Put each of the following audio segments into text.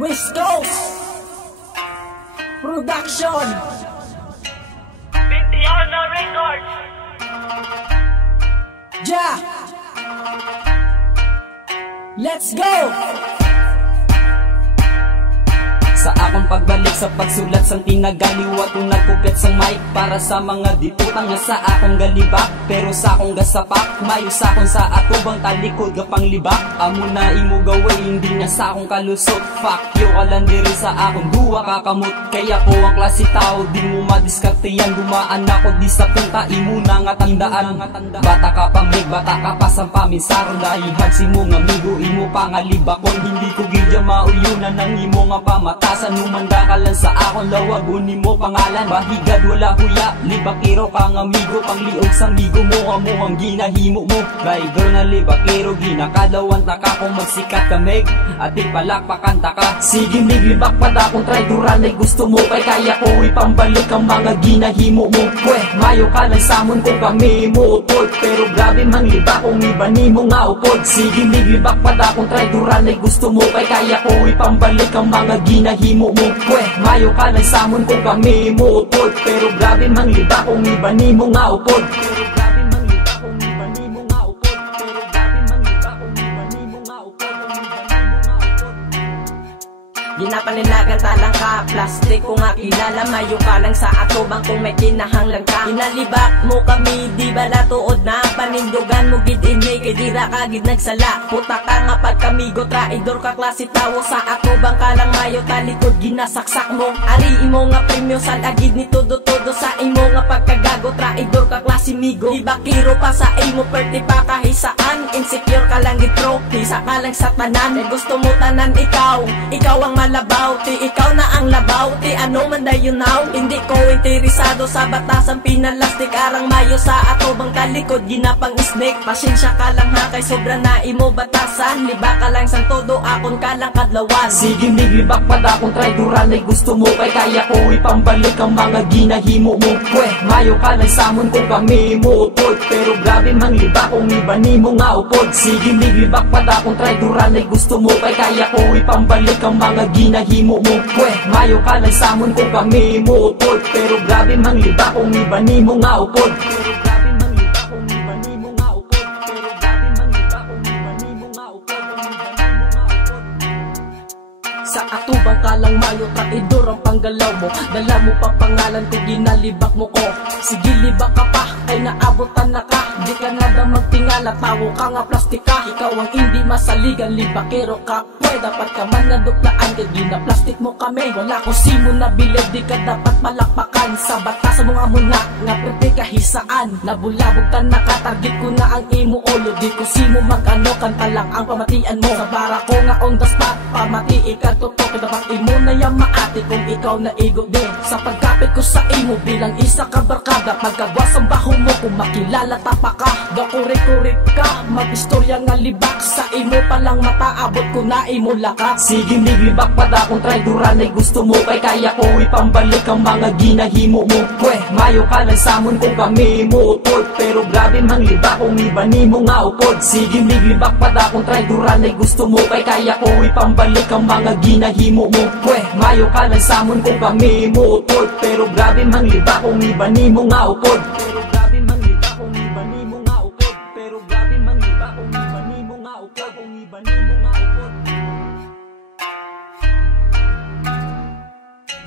West Coast Production Bintiana Records. Ja Let's go! Sa akong pagbalik sa pagsulat sang tinagaliwat kung nagkupit sang mic para sa mga diputang nga sa akong galibak. Pero sa akong gasapak, mayo sa akong sa atubang talikod ga panglibak. Amo na imo gaway, hindi na sa akong kalusot. Fuck you ka lang diri sa akong duwa kakamot. Kaya ko ang klase tao, di mo madiskarte yan. Dumaan ako di sa punta, imo na nga tandaan. Bata ka pa mig, bata ka pa sa paminsaron. Dahihan si mo nga amigo, imo pangalibakon. Hindi ko gidya mauyunan ng imo nga pamata. Numanda ka lang sa akong lawag, uni mo pangalan. Bahigad wala huya, libakiro kang amigo. Pangliog sa amigo mo, amo ang ginahimo mo. Rider nga libakiro, ginakadawan ta ka kung magsikat ka meg. At ipalakpakan ta ka. Sige mig, libak pa da kung traidoran ay gusto mo. Kay kaya ko ipambalik ang mga ginahimo mo. Pweh, mayo ka lang samon kung kami mo utod. Pero grabe mang libak kung iba ni mo nga upod. Sige mig, libak pa da kung traidoran ay gusto mo. Kay kaya ko ipambalik ang mga ginahimo mo. Pweh, mayo ka lang samon kung kami mo utod. Pero grabe mang liba kung iba ni mo nga upod. Pero grabe mang liba kung iba ni mo nga upod. Pero grabe mang liba kung iba ni mo nga upod. Ginapanilagan talang ka, plastic ko nga kilala. Mayo ka lang sa atubang kung may kinahanglan ka. Inalibak mo kami, di ba latuod na panindugan mo gid inay, kay dira ka gid nagsala. Puta ka nga pagkamigo, traidor ka klase tawo. Sa atubang ka lang mayo talikod, ginasaksak mo. Ari imo nga premyo sa agid ni todo-todo. Sa imo nga pagkagago, traidor ka klase migo. Di ba kiro pa sa imo, perti pa kahisaan. Insecure ka lang gid trophy, sa ka lang sa tanan. Gusto mo tanan ikaw ang malabaw, ti ikaw na ang labaw, ti ano man dayon now. Hindi ko interesado sa batasang pinalastik. Arang mayo sa atubang talikod, ginapang snake. Pasensya ka lang ha, kay sobra na imo batasan. Liba ka lang sang todo, akon ka lang kadlawan. Sige mig, libak pa da kung traidoran ay gusto mo. Kay kaya ko ipambalik ang mga ginahimo mo. Pweh, mayo ka lang samon kung kami mo utod. Pero grabe mang liba kung iba ni mo nga upod. Sige mig, libak pa da kung traidoran ay gusto mo. Kay kaya ko ipambalik ang mga ginahimo mo. Pweh, mayo ka lang samon kung kami mo utod. Pero grabe mang liba kung iba ni mo nga upod. Pero grabe mang liba kung iba ni mo nga upod. Pero grabe mang liba kung iba ni mo nga upod. Sa atubang ka lang mayo, traidor ang panggalaw mo. Dala mo pa pangalan ko, ginalibak mo ko. Sige libak ka pa, kay naabutan na ka. Di ka na da magtingala, tawo ka nga plastika. Ikaw ang hindi masaligan, libakero ka. Pwede dapat ka man naduklaan, kay ginaplastik mo kami. Wala ko simo na bilid, di ka dapat malakpakan. Sa batas mo nga muna, nga pwede kahisaan. Nabulabog ka na ka, target ko na ang imo ulo. Di ko simo magano, kanta lang ang pamatian mo. Sa bara ko nga on the spot, pamati ikaw totoo. Dapat imo na yung maati kung ikaw na igo din. Sa pagkapit ko sa imo bilang isa ka barkada, pagkagwas ang baho mo kung makilala tapa ka. Dakurik-kurik ka, mag-istorya nga libak. Sa imo palang mataabot ko na imo lakat. Sige mig, libak pa da kung traidoran ay gusto mo. Kay kaya ko ipambalik ang mga ginahimo mo. Pweh, mayo ka lang samon kung kami mo utod. Pero grabe mang liba kung iba ni mo nga upod. Sige mig, libak pa da kung traidoran ay gusto mo. Kay kaya ko ipambalik ang mga ginahimo mo. Pweh, mayo ka lang samon kung kami mo utod. Pero grabe mang liba kung iba ni mo nga upod. Pero grabe mang liba kung iba ni mo nga upod. Pero grabe mang liba kung iba ni mo nga upod. Kung iba ni mo nga upod.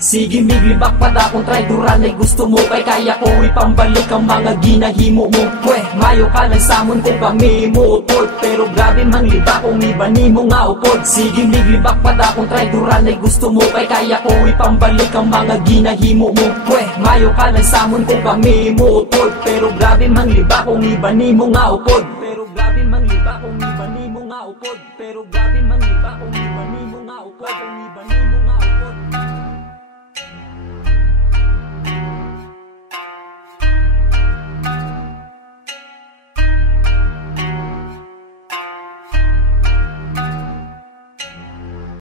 Sige mig, libak pa da kung traidoran ay gusto mo. Kay kaya ko ipambalik ang mga ginahimo mo. Pweh, mayo ka lang samon kung kami mo utod. Pero grabe mang liba kung iba ni mo nga upod. Sige mig, libak pa da kung traidoran ay gusto mo. Kay kaya ko ipambalik ang mga ginahimo mo. Pweh, mayo ka lang samon kung kami mo utod. Pero grabe mang liba kung iba ni mo nga upod. Pero grabe mang liba kung iba ni mo nga upod. Pero grabe mang liba kung iba ni mo nga upod.